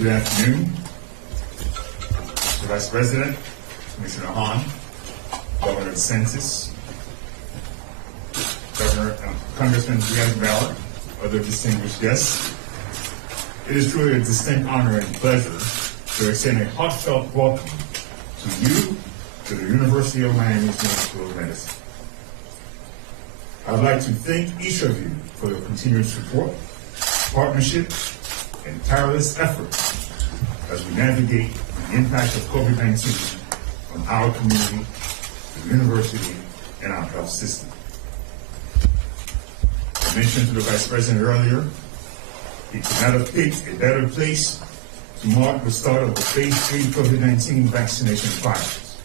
Good afternoon, Mr. Vice President, Commissioner Hahn, Governor DeSantis, Congressman Brianna Ballard, other distinguished guests. It is truly a distinct honor and pleasure to extend a heartfelt welcome to you, to the University of Miami's School of Medicine. I'd like to thank each of you for your continued support, partnership, and tireless efforts as we navigate the impact of COVID-19 on our community, the university, and our health system. I mentioned to the Vice President earlier, he could not have picked a better place to mark the start of the Phase 3 COVID-19 vaccination trials.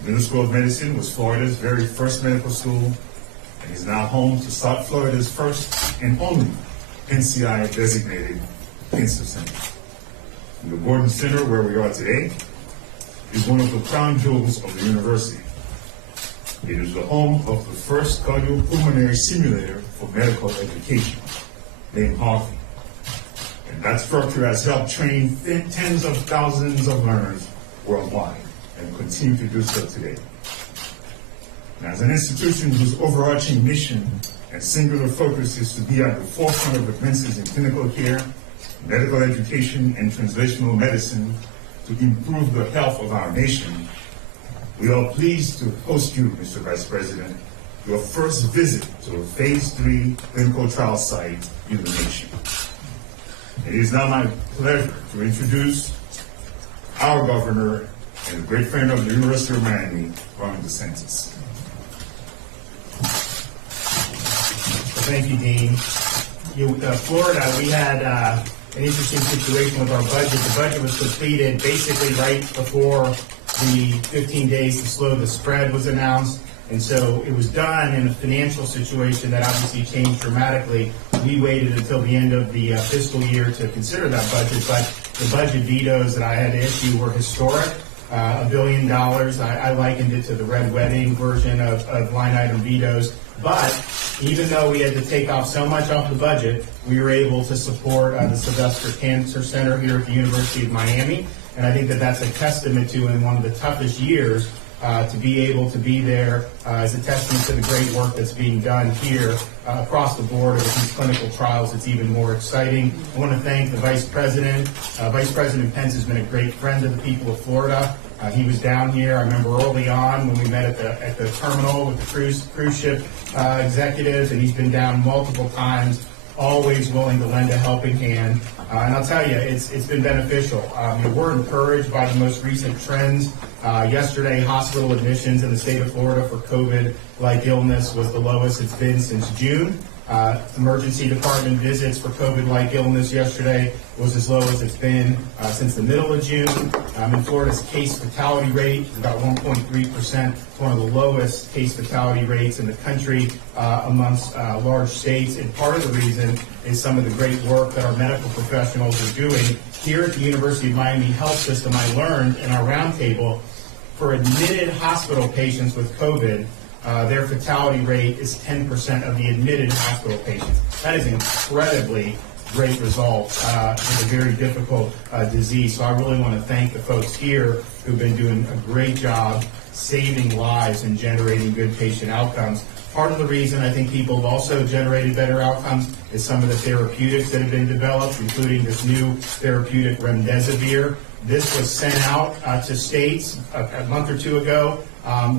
The Middle School of Medicine was Florida's very first medical school and is now home to South Florida's first and only NCI-designated cancer center. And the Gordon Center, where we are today, is one of the crown jewels of the university. It is the home of the first cardiopulmonary simulator for medical education, named Harvey. And that structure has helped train tens of thousands of learners worldwide and continue to do so today. And as an institution whose overarching mission and singular focus is to be at the forefront of advances in clinical care, medical education, and translational medicine to improve the health of our nation, we are pleased to host you, Mr. Vice President, your first visit to a Phase 3 clinical trial site in the nation. It is now my pleasure to introduce our governor and a great friend of the University of Miami, Ron DeSantis. Thank you, Dean. Florida, we had an interesting situation with our budget. The budget was completed basically right before the 15 days to slow the spread was announced. And so it was done in a financial situation that obviously changed dramatically. We waited until the end of the fiscal year to consider that budget, but the budget vetoes that I had to issue were historic. $1 billion. I likened it to the Red Wedding version of line item vetoes. But even though we had to take off so much off the budget, we were able to support the Sylvester Cancer Center here at the University of Miami. And I think that that's a testament to, in one of the toughest years, to be able to be there is a testament to the great work that's being done here across the board with these clinical trials. It's even more exciting. I want to thank the Vice President. Vice President Pence has been a great friend of the people of Florida. He was down here, I remember early on when we met at the terminal with the cruise ship executives, and he's been down multiple times, always willing to lend a helping hand. And I'll tell you, it's been beneficial. We're encouraged by the most recent trends. Yesterday, hospital admissions in the state of Florida for COVID-like illness was the lowest it's been since June. Emergency department visits for COVID-like illness yesterday was as low as it's been since the middle of June. In Florida's case fatality rate is about 1.3%. It's one of the lowest case fatality rates in the country amongst large states. And part of the reason is some of the great work that our medical professionals are doing. Here at the University of Miami Health System, I learned in our roundtable, for admitted hospital patients with COVID, their fatality rate is 10% of the admitted hospital patients. That is incredibly great results with a very difficult disease. So I really want to thank the folks here who've been doing a great job saving lives and generating good patient outcomes. Part of the reason I think people have also generated better outcomes is some of the therapeutics that have been developed, including this new therapeutic remdesivir. This was sent out to states a month or two ago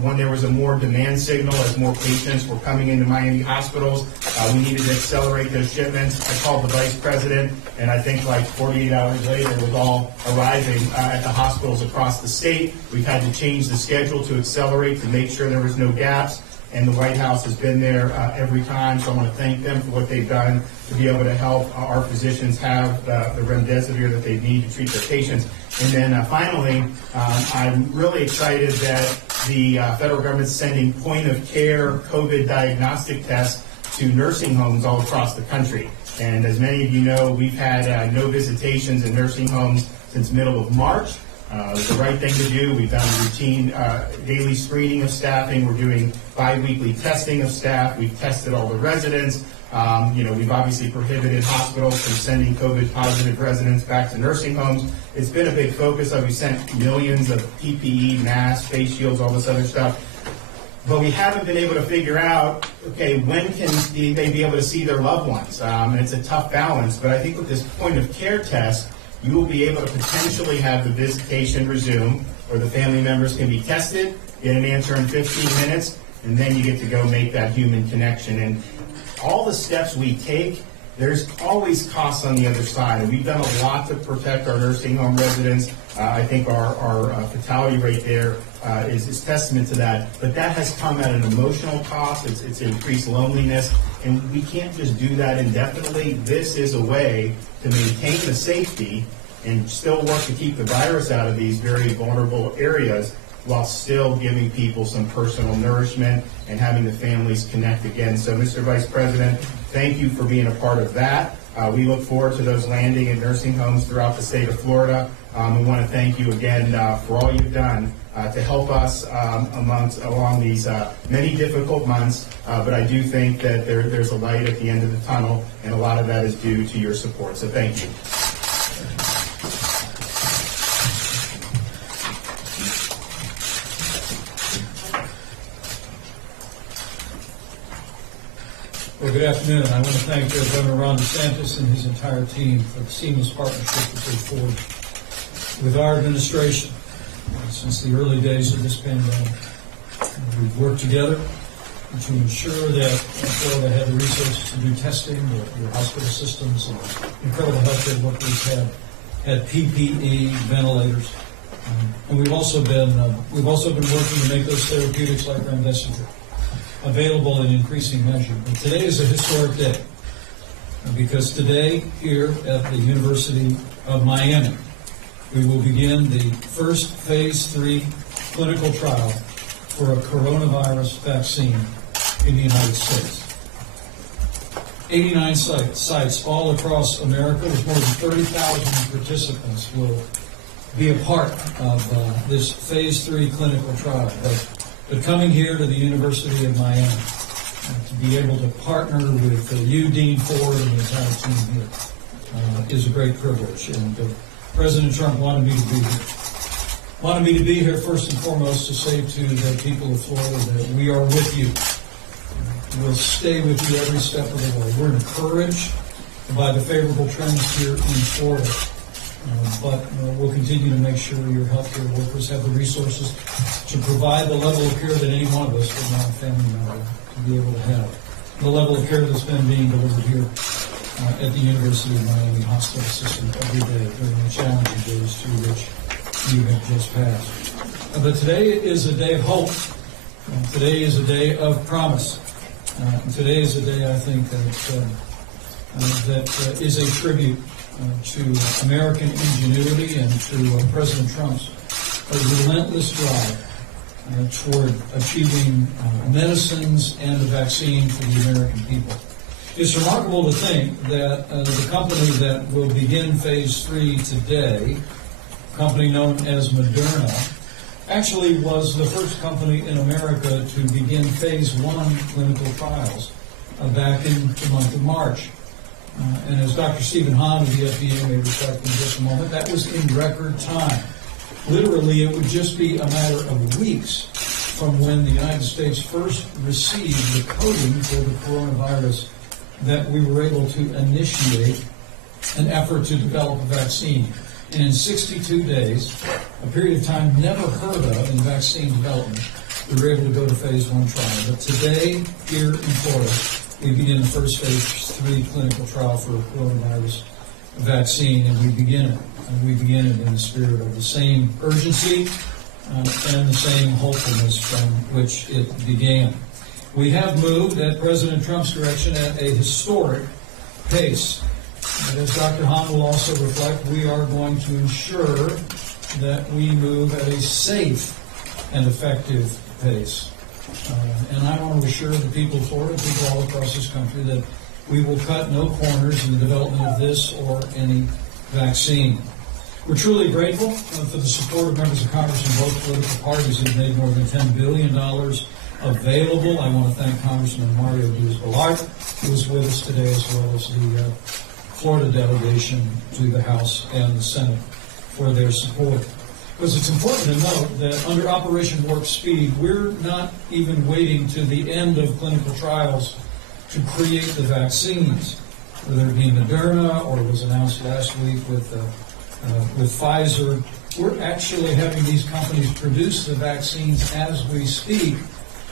when there was a more demand signal as more patients were coming into Miami hospitals. We needed to accelerate those shipments. I called the Vice President, and I think like 48 hours later it was all arriving at the hospitals across the state. We've had to change the schedule to accelerate to make sure there was no gaps. And the White House has been there every time, so I want to thank them for what they've done to be able to help our physicians have the remdesivir that they need to treat their patients. And then finally, I'm really excited that the federal government's sending point-of-care COVID diagnostic tests to nursing homes all across the country. And as many of you know, we've had no visitations in nursing homes since middle of March. It's the right thing to do. We've done routine daily screening of staffing. We're doing bi-weekly testing of staff. We've tested all the residents. We've obviously prohibited hospitals from sending COVID-positive residents back to nursing homes. It's been a big focus. We've sent millions of PPE, masks, face shields, all this other stuff. But we haven't been able to figure out, okay, when can they be able to see their loved ones? And it's a tough balance. But I think with this point of care test, you will be able to potentially have the visitation resume, or the family members can be tested, get an answer in 15 minutes, and then you get to go make that human connection. And all the steps we take, there's always costs on the other side. And we've done a lot to protect our nursing home residents. I think our fatality rate there is testament to that. But that has come at an emotional cost. It's increased loneliness. And we can't just do that indefinitely. This is a way to maintain the safety and still work to keep the virus out of these very vulnerable areas, while still giving people some personal nourishment and having the families connect again. So, Mr. Vice President, thank you for being a part of that. We look forward to those landing in nursing homes throughout the state of Florida. We want to thank you again for all you've done to help us along these many difficult months. But I do think that there's a light at the end of the tunnel, and a lot of that is due to your support. So thank you. Well, good afternoon. I want to thank Governor Ron DeSantis and his entire team for the seamless partnership that they forged with our administration since the early days of this pandemic. We've worked together to ensure that Florida had the resources to do testing, the hospital systems, and incredible healthcare workers had PPE, ventilators, and we've also been working to make those therapeutics like remdesivir available in increasing measure. But today is a historic day because today here at the University of Miami, we will begin the first phase 3 clinical trial for a coronavirus vaccine in the United States. 89 sites all across America with more than 30,000 participants will be a part of this phase 3 clinical trial. But coming here to the University of Miami to be able to partner with you, Dean Ford, and the entire team here is a great privilege. And President Trump wanted me to be here first and foremost to say to the people of Florida that we are with you. We'll stay with you every step of the way. We're encouraged by the favorable trends here in Florida. But we'll continue to make sure your healthcare workers have the resources to provide the level of care that any one of us would want a family member to be able to have. The level of care that's been being delivered here at the University of Miami hospital system every day during the challenging days through which you have just passed. But today is a day of hope. Today is a day of promise. Today is a day, I think, that is a tribute to American ingenuity and to President Trump's relentless drive toward achieving medicines and a vaccine for the American people. It's remarkable to think that the company that will begin phase 3 today, a company known as Moderna, actually was the first company in America to begin phase 1 clinical trials back in the month of March. And as Dr. Stephen Hahn of the FDA may reflect in just a moment, that was in record time. Literally, it would just be a matter of weeks from when the United States first received the coding for the coronavirus that we were able to initiate an effort to develop a vaccine. And in 62 days, a period of time never heard of in vaccine development, we were able to go to phase 1 trial. But today, here in Florida, we begin the first phase 3 clinical trial for a coronavirus vaccine, and we begin it. And we begin it in the spirit of the same urgency and the same hopefulness from which it began. We have moved at President Trump's direction at a historic pace. And as Dr. Hahn will also reflect, we are going to ensure that we move at a safe and effective pace. And I want to assure the people of Florida, people all across this country, that we will cut no corners in the development of this or any vaccine. We're truly grateful for the support of members of Congress from both political parties who have made more than $10 billion available. I want to thank Congressman Mario Diaz-Balart, who is with us today, as well as the Florida delegation to the House and the Senate for their support. Because it's important to note that under Operation Warp Speed, we're not even waiting to the end of clinical trials to create the vaccines, whether it be Moderna or was announced last week with Pfizer. We're actually having these companies produce the vaccines as we speak,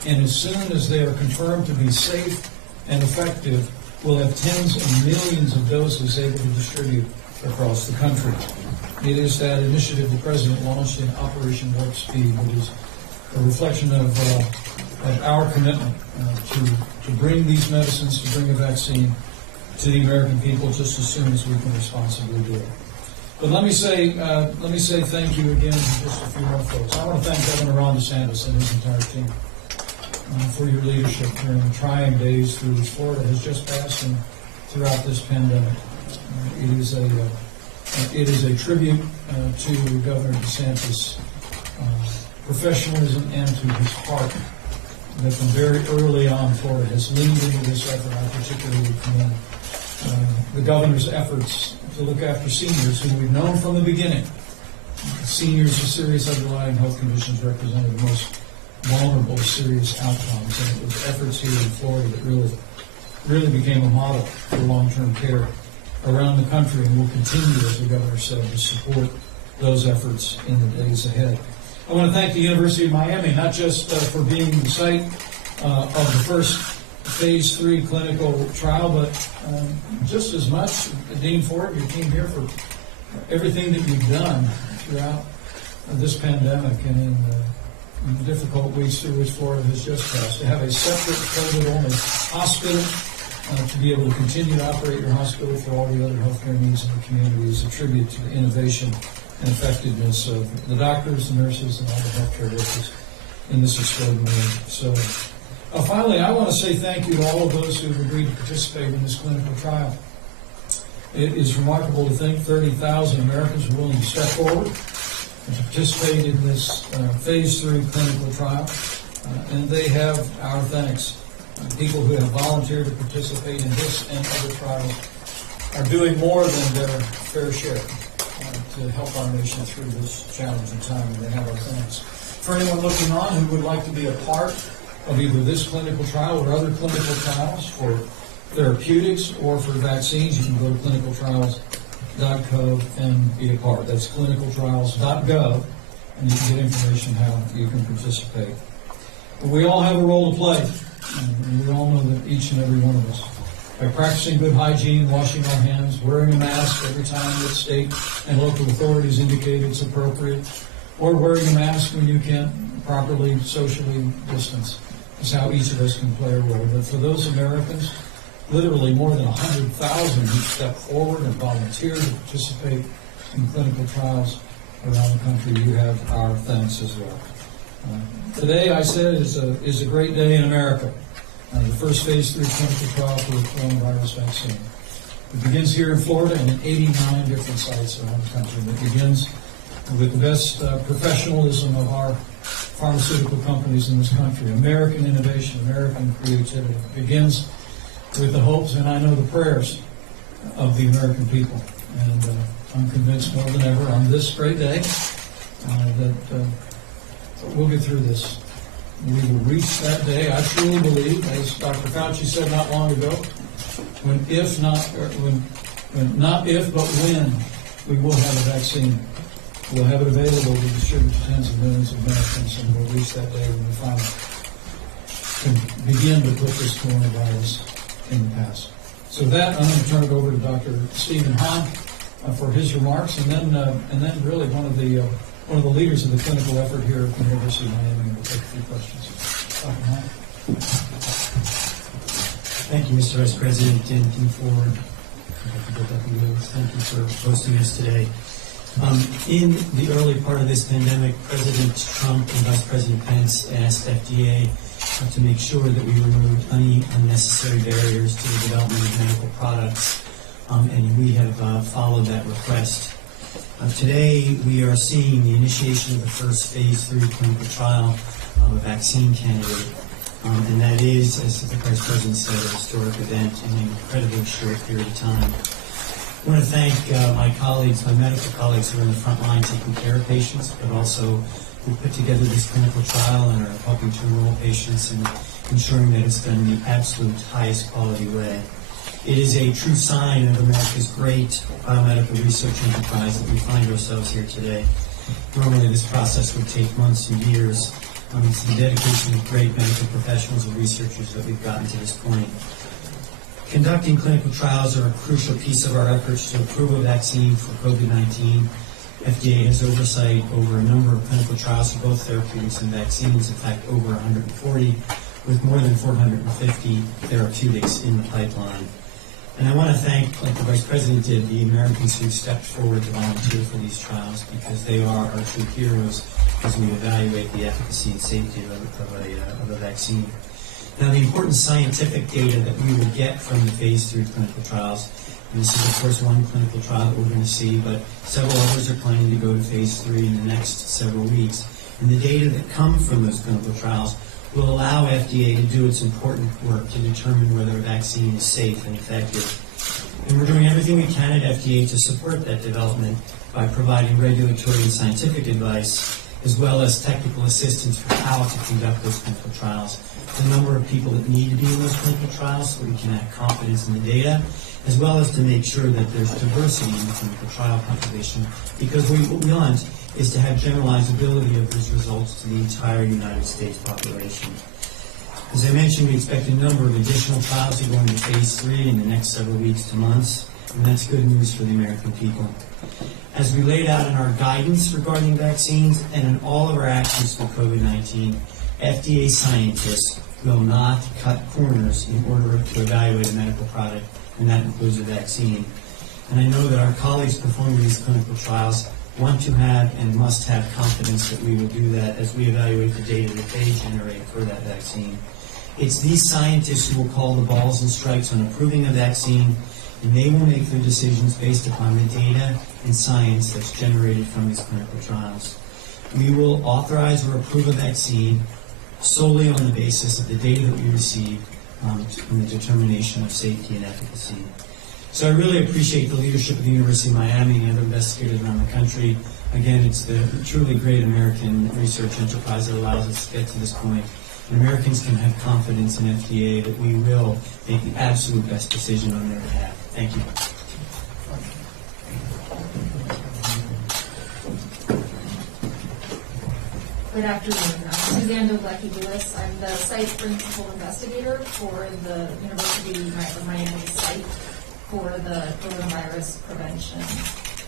and as soon as they are confirmed to be safe and effective, we'll have tens of millions of doses able to distribute across the country. It is that initiative the President launched in Operation Warp Speed, which is a reflection of our commitment to bring these medicines, to bring a vaccine to the American people just as soon as we can responsibly do it. But let me say thank you again to just a few more folks. I want to thank Governor Ron DeSantis and his entire team for your leadership during the trying days through which Florida has just passed and throughout this pandemic. It is a tribute to Governor DeSantis' professionalism and to his heart that from very early on Florida has leaned into this effort. I particularly commend the governor's efforts to look after seniors who we've known from the beginning. Seniors with serious underlying health conditions represented the most vulnerable, serious outcomes, and it was efforts here in Florida that really became a model for long-term care around the country, and will continue, as the governor said, to support those efforts in the days ahead. I want to thank the University of Miami, not just for being the site of the first Phase 3 clinical trial, but just as much, Dean Ford, your team here, for everything that you've done throughout this pandemic and in the difficult weeks through which Florida has just passed. To have a separate COVID-only hospital, to be able to continue to operate your hospital for all the other healthcare needs in the community is a tribute to the innovation and effectiveness of the doctors, the nurses, and all the healthcare workers in this extraordinary. So, finally, I want to say thank you to all of those who have agreed to participate in this clinical trial. It is remarkable to think 30,000 Americans are willing to step forward and to participate in this Phase 3 clinical trial, and they have our thanks. People who have volunteered to participate in this and other trials are doing more than their fair share to help our nation through this challenging time, and they have our thanks. For anyone looking on who would like to be a part of either this clinical trial or other clinical trials for therapeutics or for vaccines, you can go to clinicaltrials.gov and be a part. That's clinicaltrials.gov, and you can get information how you can participate. But we all have a role to play. And we all know that each and every one of us, by practicing good hygiene, washing our hands, wearing a mask every time that state and local authorities indicate it's appropriate, or wearing a mask when you can't properly socially distance, is how each of us can play a role. But for those Americans, literally more than 100,000 who step forward and volunteer to participate in clinical trials around the country, you have our thanks as well. Today, I said, is a great day in America. The first Phase 3 clinical trial for the coronavirus vaccine. It begins here in Florida and in 89 different sites around the country. It begins with the best professionalism of our pharmaceutical companies in this country. American innovation, American creativity. It begins with the hopes, and I know the prayers, of the American people. And I'm convinced more than ever on this great day that we'll get through this. We will reach that day. I truly believe, as Dr. Fauci said not long ago, when we will have a vaccine. We'll have it available to distribute to tens of millions of Americans, and we'll reach that day when we finally can begin to put this coronavirus in the past. So with that, I'm going to turn it over to Dr. Stephen Hahn for his remarks, and then really one of the leaders of the clinical effort here at the University of Miami will take a few questions. Dr. Hahn. Thank you, Mr. Vice President and Dean Ford. Thank you for hosting us today. In the early part of this pandemic, President Trump and Vice President Pence asked FDA to make sure that we removed any unnecessary barriers to the development of medical products, and we have followed that request. Today, we are seeing the initiation of the first Phase 3 clinical trial of a vaccine candidate And that is, as the Vice President said, a historic event in an incredibly short period of time. I want to thank my colleagues, my medical colleagues who are in the front line taking care of patients, but also who put together this clinical trial and are helping to enroll patients and ensuring that it's done in the absolute highest quality way. It is a true sign of America's great biomedical research enterprise that we find ourselves here today. Normally this process would take months and years. It's the dedication of great medical professionals and researchers that we've gotten to this point. Conducting clinical trials are a crucial piece of our efforts to approve a vaccine for COVID-19. FDA has oversight over a number of clinical trials for both therapeutics and vaccines, in fact over 140, with more than 450 therapeutics in the pipeline. And I want to thank, like the Vice President did, the Americans who stepped forward to volunteer for these trials, because they are our true heroes as we evaluate the efficacy and safety of a vaccine. Now, the important scientific data that we will get from the phase 3 clinical trials, and this is, of course, one clinical trial that we're going to see, but several others are planning to go to phase 3 in the next several weeks. And the data that come from those clinical trials will allow FDA to do its important work to determine whether a vaccine is safe and effective. And we're doing everything we can at FDA to support that development by providing regulatory and scientific advice, as well as technical assistance for how to conduct those clinical trials. The number of people that need to be in those clinical trials so we can have confidence in the data, as well as to make sure that there's diversity in the clinical trial population, because what we want is to have generalizability of these results to the entire United States population. As I mentioned, we expect a number of additional trials to go into phase 3 in the next several weeks to months, and that's good news for the American people. As we laid out in our guidance regarding vaccines and in all of our actions for COVID-19, FDA scientists will not cut corners in order to evaluate a medical product, and that includes a vaccine. And I know that our colleagues performing these clinical trials want to have and must have confidence that we will do that as we evaluate the data that they generate for that vaccine. It's these scientists who will call the balls and strikes on approving a vaccine, and they will make their decisions based upon the data and science that's generated from these clinical trials. We will authorize or approve a vaccine solely on the basis of the data that we receive and the determination of safety and efficacy. So I really appreciate the leadership of the University of Miami and other investigators around the country. Again, it's the truly great American research enterprise that allows us to get to this point. And Americans can have confidence in FDA that we will make the absolute best decision on their behalf. Thank you. Good afternoon. I'm Suzanne Doblecki-Lewis. I'm the site principal investigator for the University of Miami site for the coronavirus prevention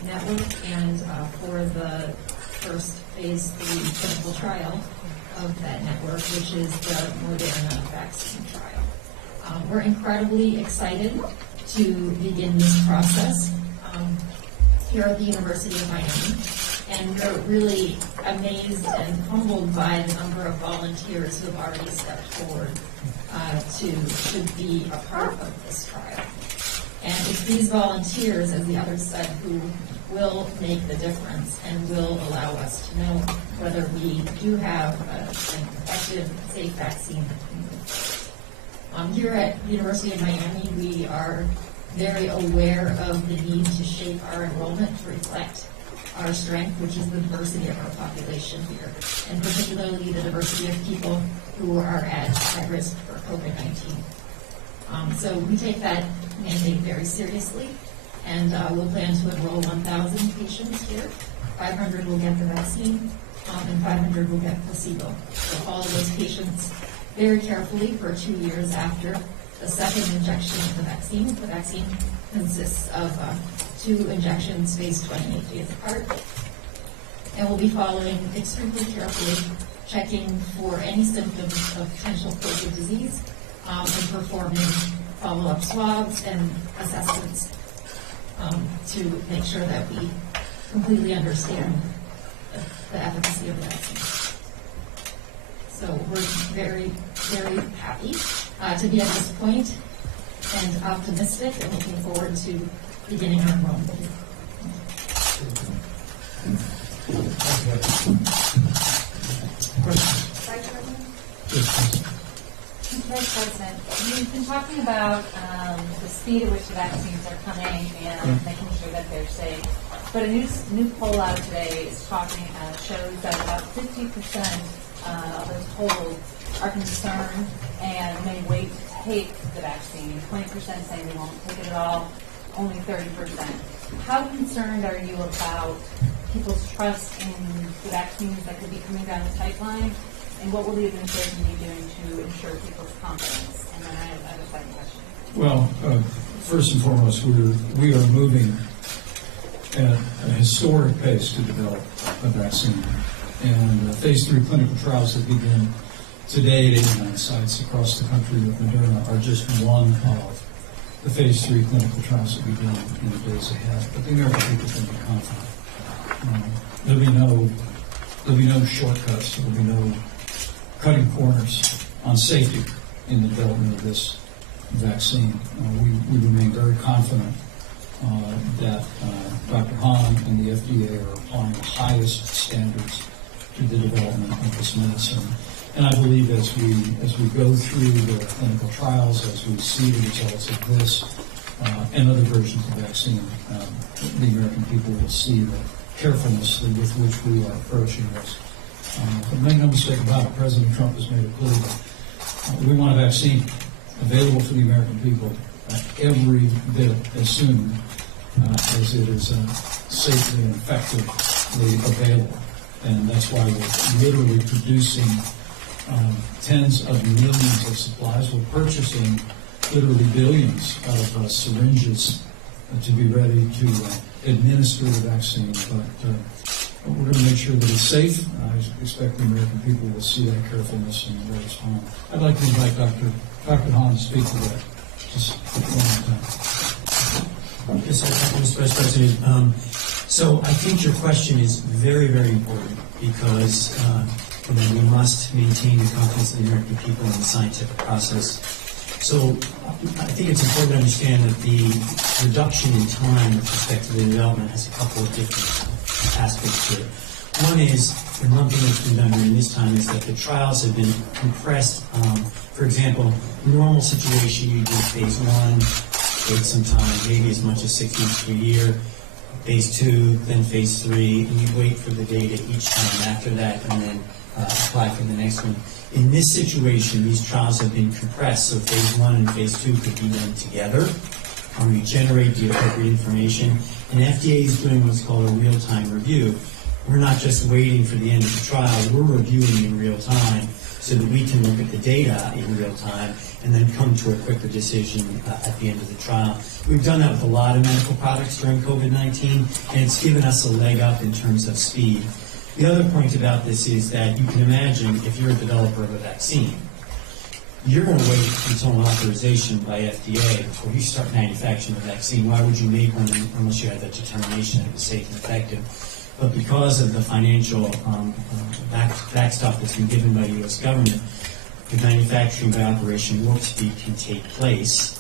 network and for the first phase 3 clinical trial of that network, which is the Moderna vaccine trial. We're incredibly excited to begin this process here at the University of Miami. And we're really amazed and humbled by the number of volunteers who have already stepped forward to be a part of this trial. And it's these volunteers, as the others said, who will make the difference and will allow us to know whether we do have an effective, safe vaccine. Here at the University of Miami, we are very aware of the need to shape our enrollment to reflect our strength, which is the diversity of our population here, and particularly the diversity of people who are at risk for COVID-19. So we take that mandate very seriously, and we'll plan to enroll 1,000 patients here. 500 will get the vaccine, and 500 will get placebo. So follow those patients very carefully for 2 years after the second injection of the vaccine. The vaccine consists of 2 injections spaced 28 days apart. And we'll be following extremely carefully, checking for any symptoms of potential COVID disease, and performing follow-up swabs and assessments to make sure that we completely understand the efficacy of the vaccine. So we're very, very happy to be at this point and optimistic and looking forward to beginning our enrollment. Vice President, you've been talking about the speed at which the vaccines are coming and making sure that they're safe. But a new poll out today is shows that about 50% of those polled are concerned and may wait to take the vaccine. 20% saying they won't take it at all. Only 30%. How concerned are you about people's trust in the vaccines that could be coming down the pipeline? And what will the administration be doing to ensure people's confidence? And then I have a second question. Well, first and foremost, we are moving at a historic pace to develop a vaccine. And phase 3 clinical trials that begin today at 89 sites across the country with Moderna are just one of the phase 3 clinical trials that begin in the days ahead. But the American people can be confident. There'll be no shortcuts. There'll be no cutting corners on safety in the development of this vaccine. We remain very confident that Dr. Hahn and the FDA are applying the highest standards to the development of this medicine. And I believe as we go through the clinical trials, as we see the results of this and other versions of the vaccine, the American people will see the carefulness with which we are approaching this. But make no mistake about it, President Trump has made it clear that we want a vaccine available to the American people every bit as soon as it is safely and effectively available. And that's why we're literally producing tens of millions of supplies. We're purchasing literally billions of syringes to be ready to administer the vaccine. But we're going to make sure that it's safe. I expect the American people will see that carefulness and will respond. I'd like to invite Dr. Hahn to speak to that. Just one more time. Yes, Mr. Vice President. So I think your question is very, very important because we must maintain the confidence of the American people in the scientific process. So I think it's important to understand that the reduction in time with respect to the development has a couple of different aspects to it. One is, and one thing that's been done during this time is that the trials have been compressed. For example, in a normal situation, you do phase 1, take some time, maybe as much as 6 months to a year, phase 2, then phase 3, and you wait for the data each time after that, and then apply for the next one. In this situation, these trials have been compressed, so phase 1 and phase 2 could be done together. We generate the appropriate information, and FDA is doing what's called a real-time review. We're not just waiting for the end of the trial, we're reviewing in real time so that we can look at the data in real time and then come to a quicker decision at the end of the trial. We've done that with a lot of medical products during COVID-19, and it's given us a leg up in terms of speed. The other point about this is that you can imagine if you're a developer of a vaccine, you're going to wait until an authorization by FDA before you start manufacturing the vaccine. Why would you make one unless you had that determination that it was safe and effective? But because of the financial backstop that's been given by the U.S. government, the manufacturing by Operation Warp Speed can take place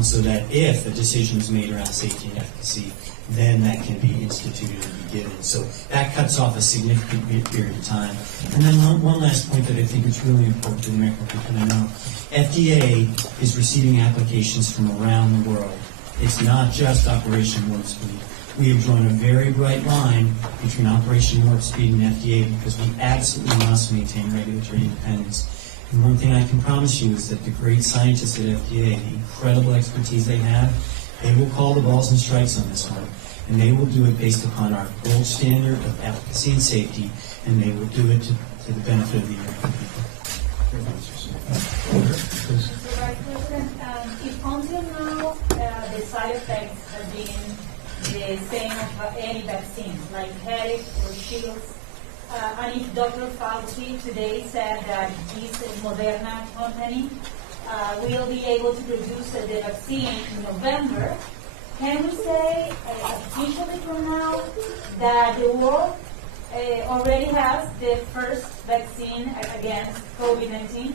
so that if a decision is made around safety and efficacy, then that can be instituted and be given. So that cuts off a significant period of time. And then one last point that I think is really important to the American people to know. FDA is receiving applications from around the world. It's not just Operation Warp Speed. We have drawn a very bright line between Operation Warp Speed and FDA because we absolutely must maintain regulatory independence. And one thing I can promise you is that the great scientists at FDA, the incredible expertise they have, they will call the balls and strikes on this one, and they will do it based upon our gold standard of efficacy and safety, and they will do it to the benefit of the American people. Mr. Vice President, if until now the side effects have been the same of any vaccine, like headache or chills, and if Dr. Fauci today said that this Moderna company will be able to produce the vaccine in November, can we say, officially from now, that the world already has the first vaccine against COVID-19?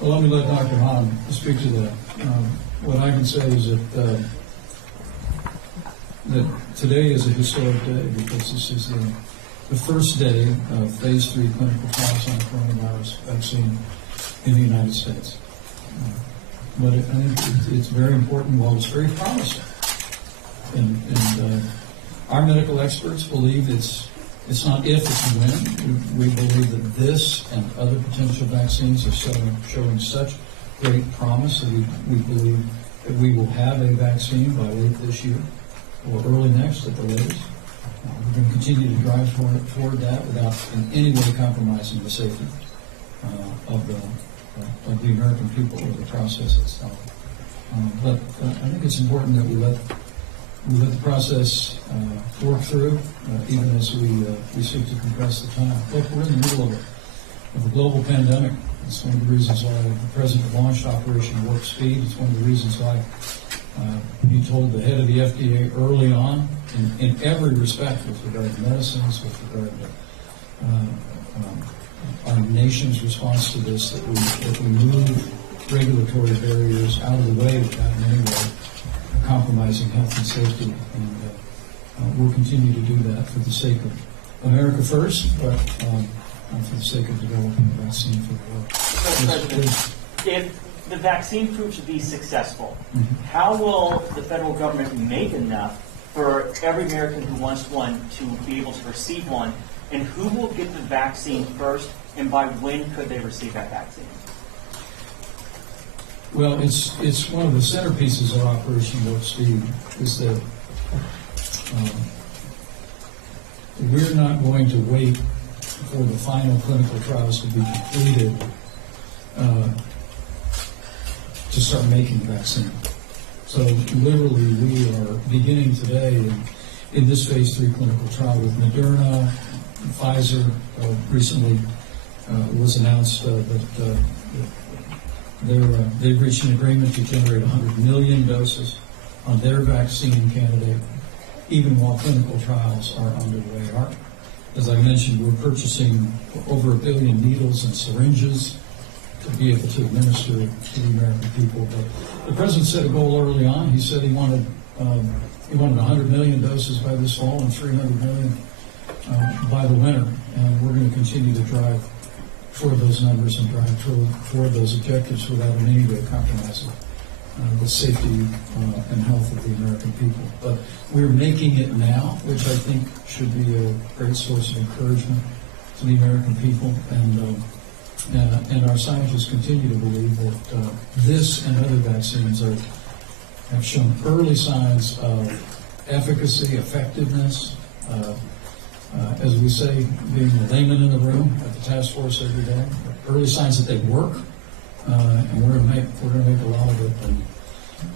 Well, let me let Dr. Hahn speak to that. What I can say is that today is a historic day because this is the first day of phase 3 clinical trials on the coronavirus vaccine. in the United States. But I think it's very important, while it's very promising. And our medical experts believe it's not if, it's when. We believe that this and other potential vaccines are showing such great promise that we believe that we will have a vaccine by late this year or early next at the latest. We're going to continue to drive toward that without in any way compromising the safety of the American people or the process itself. But I think it's important that we let the process work through, even as we seek to compress the time. Look, we're in the middle of a global pandemic. It's one of the reasons why the President launched Operation Warp Speed. It's one of the reasons why he told the head of the FDA early on, in every respect with regard to medicines, with regard to our nation's response to this, that we move regulatory barriers out of the way without in any way compromising health and safety. And we'll continue to do that for the sake of America first, but for the sake of developing a vaccine for the world. President, if the vaccine proves to be successful, how will the federal government make enough for every American who wants one to be able to receive one? And who will get the vaccine first, and by when could they receive that vaccine? Well, it's one of the centerpieces of Operation Warp Speed is that we're not going to wait for the final clinical trials to be completed to start making the vaccine. So literally, we are beginning today in this phase 3 clinical trial with Moderna, Pfizer. Recently was announced that they've reached an agreement to generate 100 million doses on their vaccine candidate, even while clinical trials are underway. As I mentioned, we're purchasing over 1 billion needles and syringes to be able to administer to the American people. But the president set a goal early on. He said he wanted 100 million doses by this fall and 300 million by the winter. And we're going to continue to drive toward those numbers and drive toward those objectives without in any way compromising the safety and health of the American people. But we're making it now, which I think should be a great source of encouragement to the American people. And our scientists continue to believe that this and other vaccines have shown early signs of efficacy, effectiveness. As we say, being the layman in the room at the task force every day, early signs that they work, and we're going to make a lot of it,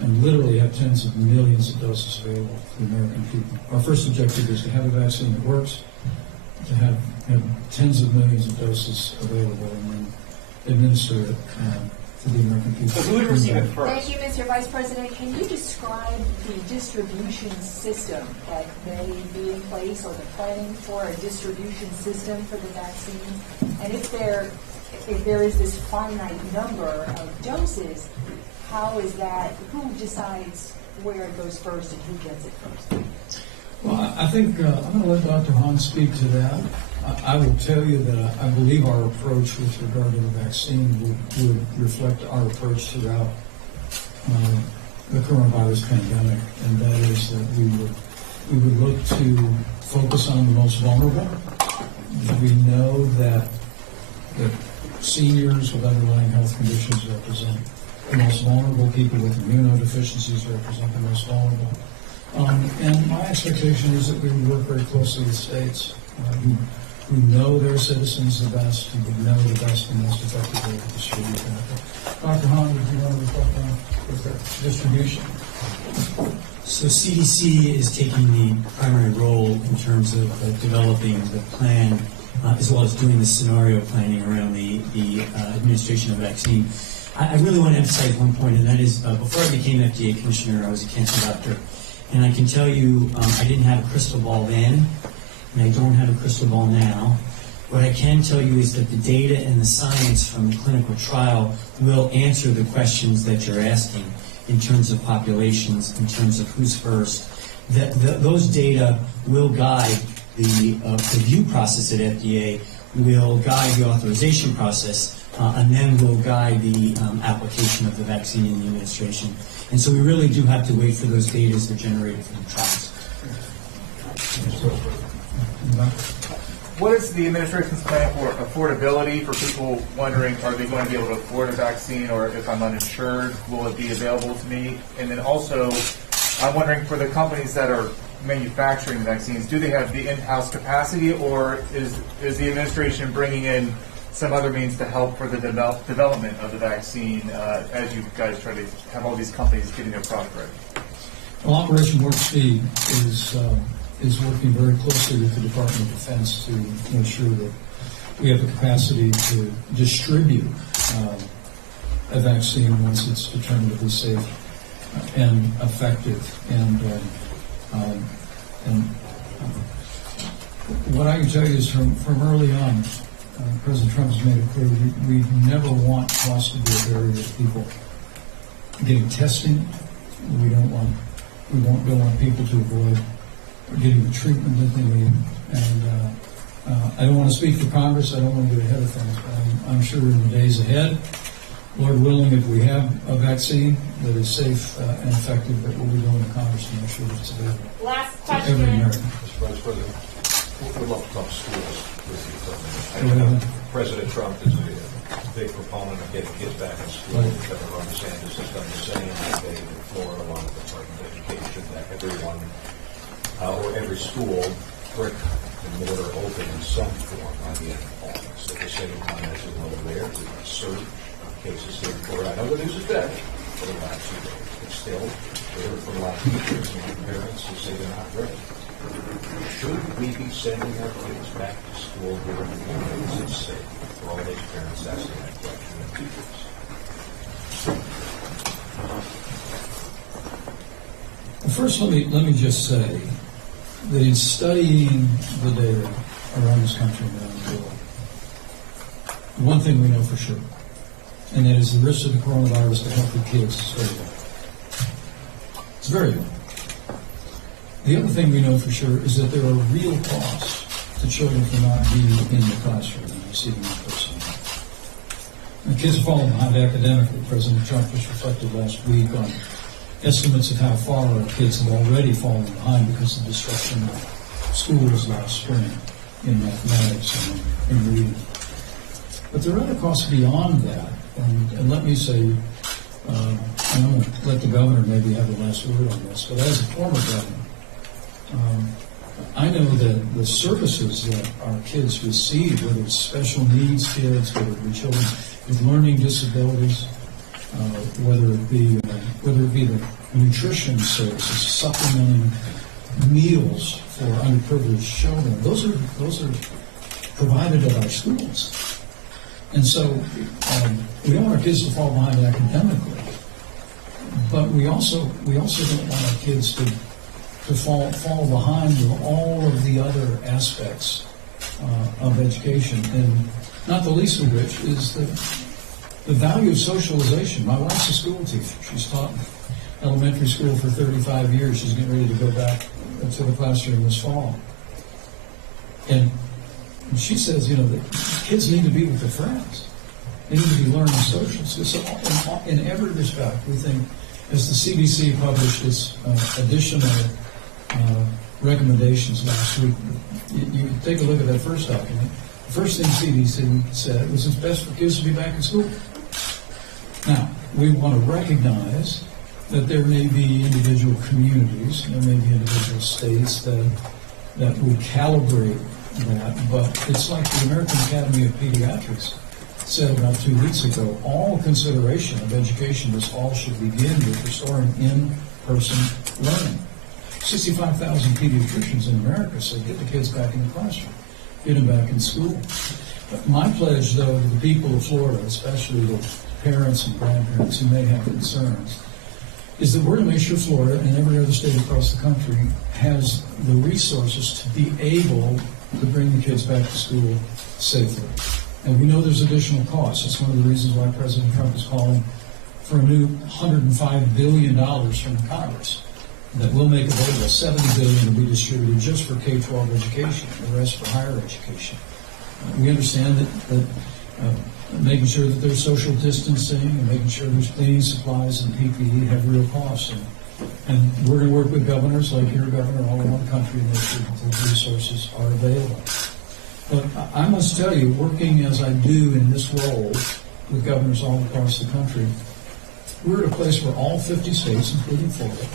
and literally have tens of millions of doses available to the American people. Our first objective is to have a vaccine that works, to have tens of millions of doses available, and then administer it to the American people. So who would receive it first? Thank you, Mr. Vice President. Can you describe the distribution system that may be in place, or the planning for a distribution system for the vaccine? And if there is this finite number of doses, how is that, who decides where it goes first and who gets it first? Well, I think I'm going to let Dr. Hahn speak to that. I will tell you that I believe our approach with regard to the vaccine would reflect our approach throughout the coronavirus pandemic, and that is that we would look to focus on the most vulnerable. We know that seniors with underlying health conditions represent the most vulnerable, people with immunodeficiencies represent the most vulnerable. And my expectation is that we would work very closely with states who know their citizens the best, who would know the best and most effective way to distribute that. Dr. Hahn, would you want to reflect on that distribution? So CDC is taking the primary role in terms of developing the plan, as well as doing the scenario planning around the administration of the vaccine. I really want to emphasize one point, and that is before I became FDA Commissioner, I was a cancer doctor. And I can tell you, I didn't have a crystal ball then, and I don't have a crystal ball now. What I can tell you is that the data and the science from the clinical trial will answer the questions that you're asking in terms of populations, in terms of who's first. Those data will guide the review process at FDA, will guide the authorization process, and then will guide the application of the vaccine in the administration. And so we really do have to wait for those data that are generated from the trials. What is the administration's plan for affordability for people wondering, are they going to be able to afford a vaccine, or if I'm uninsured, will it be available to me? And then also, I'm wondering for the companies that are manufacturing vaccines, do they have the in-house capacity, or is the administration bringing in some other means to help for the development of the vaccine as you guys try to have all these companies getting their product ready? Well, Operation Warp Speed is working very closely with the Department of Defense to make sure that we have the capacity to distribute a vaccine once it's determined to be safe and effective. And what I can tell you is from early on, President Trump has made it clear we never want cost to be a barrier to people getting testing. We don't want people to avoid getting the treatment that they need. And I don't want to speak for Congress. I don't want to get ahead of things, but I'm sure in the days ahead, Lord willing, if we have a vaccine that is safe and effective, that we'll be going to Congress to make sure that it's available Last to every question. American. Mr. Vice President, we'd love to talk schools with you for a minute. I know President Trump is a big proponent of getting kids back in school. Governor Sanders has done the same. They in Florida, along with the Department of Education, that everyone or every school, brick and mortar, open in some form by the end of August. At the same time, as you're well aware, we have surge of cases here in Florida. I know the news is better for the last few days, but still, we heard from a lot of teachers and parents who say they're not ready. Should we be sending our kids back to school during the winter? Is it safe for all those parents asking that question of teachers? Well, first, let me just say that in studying the data around this country and around the world, one thing we know for sure, and that is the risk of the coronavirus to healthy kids is very low. It's very low. The other thing we know for sure is that there are real costs to children for not being in the classroom and receiving in-person. The kids are falling behind academically. President Trump just reflected last week on estimates of how far our kids have already fallen behind because of the disruption of schools last spring in mathematics and in reading. But there are other costs beyond that. And let me say, and I'm going to let the governor maybe have the last word on this, but as a former governor, I know that the services that our kids receive, whether it's special needs kids, whether it be children with learning disabilities, whether it be the nutrition services, supplementing meals for underprivileged children, those are provided at our schools. And so we don't want our kids to fall behind academically, but we also don't want our kids to fall behind with all of the other aspects of education, and not the least of which is the value of socialization. My wife's a school teacher. She's taught elementary school for 35 years. She's getting ready to go back to the classroom this fall. And she says, that kids need to be with their friends. They need to be learning social skills. So in every respect, we think, as the CDC published its additional recommendations last week, you take a look at that first document. The first thing CDC said was it's best for kids to be back in school. Now, we want to recognize that there may be individual communities, there may be individual states that would calibrate that, but it's like the American Academy of Pediatrics said about 2 weeks ago, all consideration of education this fall should begin with restoring in-person learning. 65,000 pediatricians in America say get the kids back in the classroom, get them back in school. But my pledge, though, to the people of Florida, especially the parents and grandparents who may have concerns, is that we're going to make sure Florida and every other state across the country has the resources to be able to bring the kids back to school safely. And we know there's additional costs. That's one of the reasons why President Trump is calling for a new $105 billion from Congress that will make available. $70 billion to be distributed just for K-12 education, and the rest for higher education. We understand that making sure that there's social distancing and making sure there's cleaning supplies and PPE have real costs. And we're going to work with governors like your governor all around the country to make sure that those resources are available. But I must tell you, working as I do in this role with governors all across the country, we're at a place where all 50 states, including Florida,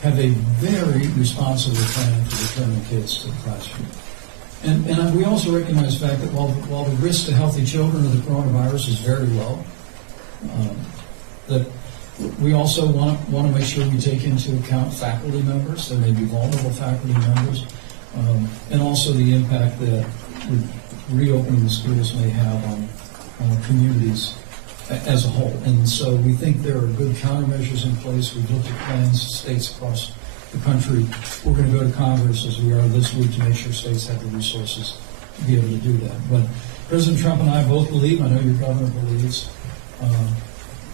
have a very responsible plan for returning kids to the classroom. And we also recognize the fact that while the risk to healthy children of the coronavirus is very low, that we also want to make sure we take into account faculty members. There may be vulnerable faculty members, and also the impact that reopening the schools may have on communities as a whole. And so we think there are good countermeasures in place. We've looked at plans, states across the country. We're going to go to Congress, as we are this week, to make sure states have the resources to be able to do that. But President Trump and I both believe, I know your governor believes,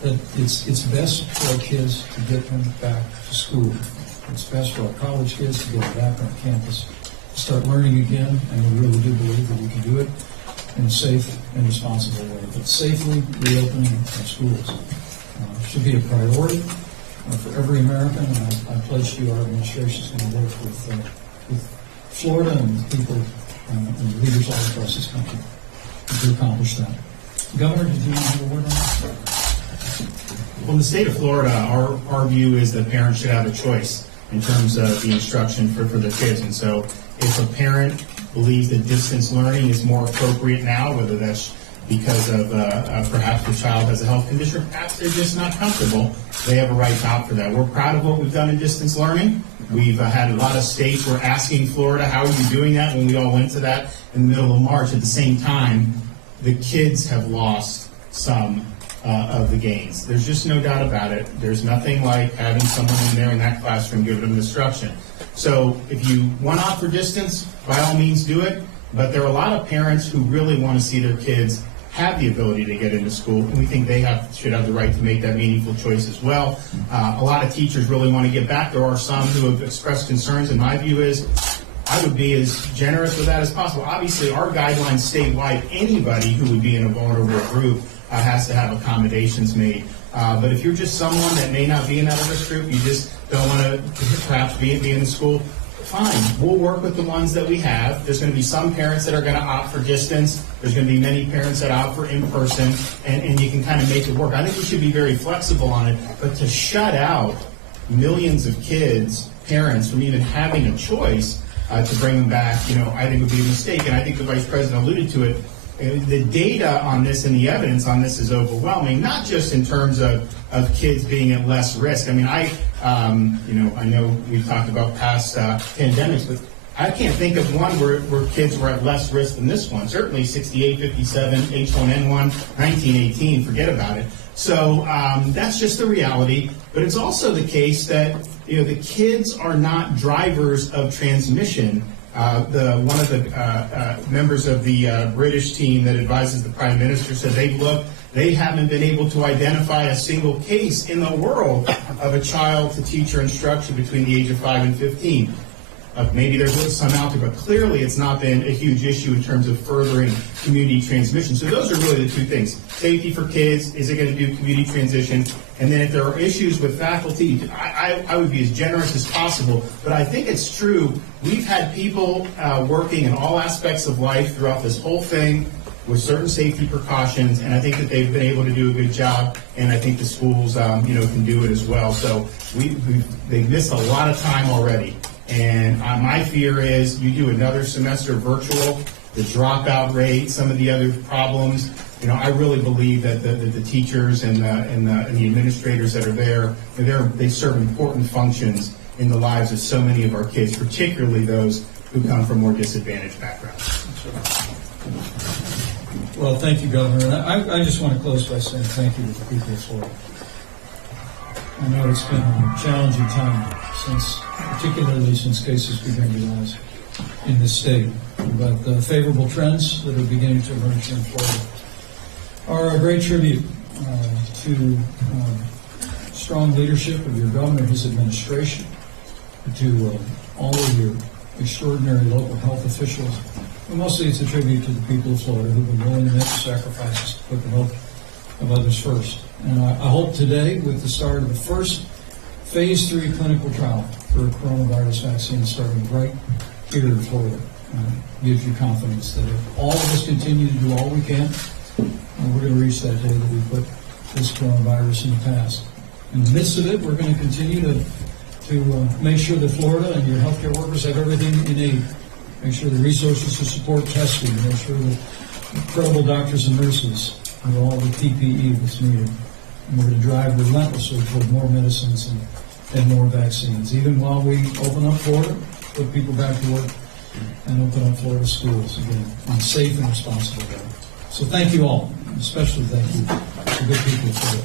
that it's best for our kids to get them back to school. It's best for our college kids to get them back on campus, to start learning again, and we really do believe that we can do it in a safe and responsible way. But safely reopening our schools should be a priority for every American, and I pledge to you our administration is going to work with Florida and with people and leaders all across this country to accomplish that. Governor, did you want to have a word on that? Well, in the state of Florida, our view is that parents should have a choice in terms of the instruction for their kids. And so if a parent believes that distance learning is more appropriate now, whether that's because of perhaps the child has a health condition, or perhaps they're just not comfortable, they have a right to opt for that. We're proud of what we've done in distance learning. We've had a lot of states were asking Florida, how are you doing that, when we all went to that in the middle of March. At the same time, the kids have lost some of the gains. There's just no doubt about it. There's nothing like having someone in there in that classroom giving them instruction. So if you want to opt for distance, by all means do it. But there are a lot of parents who really want to see their kids have the ability to get into school, and we think they should have the right to make that meaningful choice as well. A lot of teachers really want to get back. There are some who have expressed concerns, and my view is I would be as generous with that as possible. Obviously, our guidelines statewide, anybody who would be in a vulnerable group has to have accommodations made. But if you're just someone that may not be in that risk group, you just don't want to perhaps be in the school, fine. We'll work with the ones that we have. There's going to be some parents that are going to opt for distance. There's going to be many parents that opt for in-person, and you can kind of make it work. I think we should be very flexible on it, but to shut out millions of kids, parents, from even having a choice to bring them back, I think would be a mistake. And I think the Vice President alluded to it. The data on this and the evidence on this is overwhelming, not just in terms of kids being at less risk. I mean, I know we've talked about past pandemics, but I can't think of one where kids were at less risk than this one. Certainly 68, 57, H1N1, 1918, forget about it. So that's just the reality. But it's also the case that the kids are not drivers of transmission. One of the members of the British team that advises the Prime Minister said they haven't been able to identify a single case in the world of a child to teacher instruction between the age of 5 and 15. Maybe there's some out there, but clearly it's not been a huge issue in terms of furthering community transmission. So those are really the two things. Safety for kids, is it going to do community transition? And then if there are issues with faculty, I would be as generous as possible. But I think it's true. We've had people working in all aspects of life throughout this whole thing with certain safety precautions, and I think that they've been able to do a good job, and I think the schools, can do it as well. So they've missed a lot of time already. And my fear is you do another semester virtual, the dropout rate, some of the other problems. I really believe that the teachers and the administrators that are there, they serve important functions in the lives of so many of our kids, particularly those who come from more disadvantaged backgrounds. Well, thank you, Governor. And I just want to close by saying thank you to the people of Florida. I know it's been a challenging time, particularly since cases began to rise in this state. But the favorable trends that are beginning to emerge here in Florida are a great tribute to strong leadership of your governor and his administration, to all of your extraordinary local health officials. But mostly it's a tribute to the people of Florida who've been willing to make the sacrifices to put the health of others first. And I hope today, with the start of the first phase 3 clinical trial for a coronavirus vaccine starting right here in Florida, gives you confidence that if all of us continue to do all we can, we're going to reach that day that we put this coronavirus in the past. In the midst of it, we're going to continue to make sure that Florida and your healthcare workers have everything you need. Make sure the resources to support testing, make sure that incredible doctors and nurses have all the PPE that's needed. And we're going to drive relentlessly toward more medicines and more vaccines. Even while we open up Florida, put people back to work, and open up Florida schools again in a safe and responsible way. So thank you all, especially thank you to the good people of Florida.